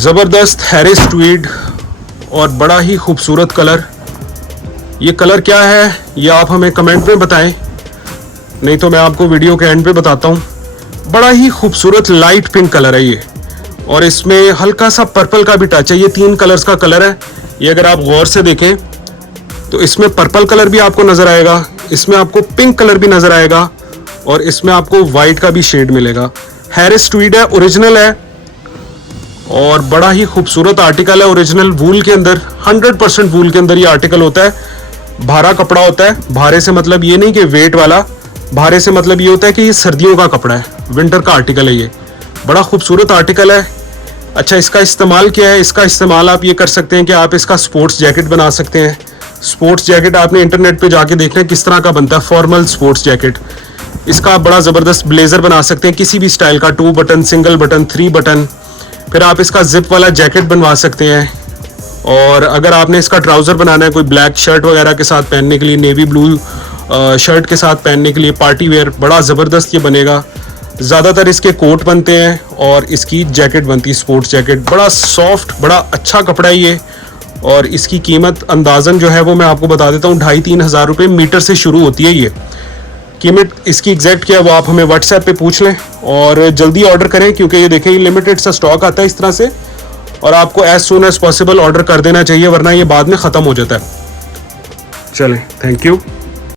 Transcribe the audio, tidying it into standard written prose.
ज़बरदस्त Harris Tweed और बड़ा ही खूबसूरत कलर। ये कलर क्या है ये आप हमें कमेंट में बताएं, नहीं तो मैं आपको वीडियो के एंड पे बताता हूँ। बड़ा ही खूबसूरत लाइट पिंक कलर है ये, और इसमें हल्का सा पर्पल का भी टच है। ये 3 कलर्स का कलर है। ये अगर आप गौर से देखें तो इसमें पर्पल कलर भी आपको नज़र आएगा, इसमें आपको पिंक कलर भी नज़र आएगा, और इसमें आपको वाइट का भी शेड मिलेगा। हैरिस ट्वीड है, ओरिजिनल है, और बड़ा ही खूबसूरत आर्टिकल है। ओरिजिनल वूल के अंदर, 100% वूल के अंदर ये आर्टिकल होता है। भारा कपड़ा होता है। भारे से मतलब ये नहीं कि वेट वाला, भारे से मतलब ये होता है कि ये सर्दियों का कपड़ा है, विंटर का आर्टिकल है। ये बड़ा खूबसूरत आर्टिकल है। अच्छा, इसका इस्तेमाल क्या है? इसका इस्तेमाल आप ये कर सकते हैं कि आप इसका स्पोर्ट्स जैकेट बना सकते हैं। स्पोर्ट्स जैकेट आपने इंटरनेट पे जाके देखना है किस तरह का बनता है, फॉर्मल स्पोर्ट्स जैकेट। इसका आप बड़ा ज़बरदस्त ब्लेज़र बना सकते हैं, किसी भी स्टाइल का, 2 बटन, सिंगल बटन, 3 बटन। फिर आप इसका जिप वाला जैकेट बनवा सकते हैं। और अगर आपने इसका ट्राउज़र बनाना है कोई ब्लैक शर्ट वगैरह के साथ पहनने के लिए, नेवी ब्लू शर्ट के साथ पहनने के लिए, पार्टी वेयर, बड़ा ज़बरदस्त ये बनेगा। ज़्यादातर इसके कोट बनते हैं और इसकी जैकेट बनती है, स्पोर्ट्स जैकेट। बड़ा सॉफ्ट, बड़ा अच्छा कपड़ा है ये, और इसकी कीमत अंदाज़न जो है वो मैं आपको बता देता हूँ, 2,500-3 हज़ार रुपये मीटर से शुरू होती है। ये कीमत इसकी एग्जैक्ट क्या है वो आप हमें व्हाट्सएप पे पूछ लें, और जल्दी ऑर्डर करें, क्योंकि ये देखें ये लिमिटेड सा स्टॉक आता है इस तरह से, और आपको as soon as possible order कर देना चाहिए, वरना ये बाद में ख़त्म हो जाता है। चलें, थैंक यू।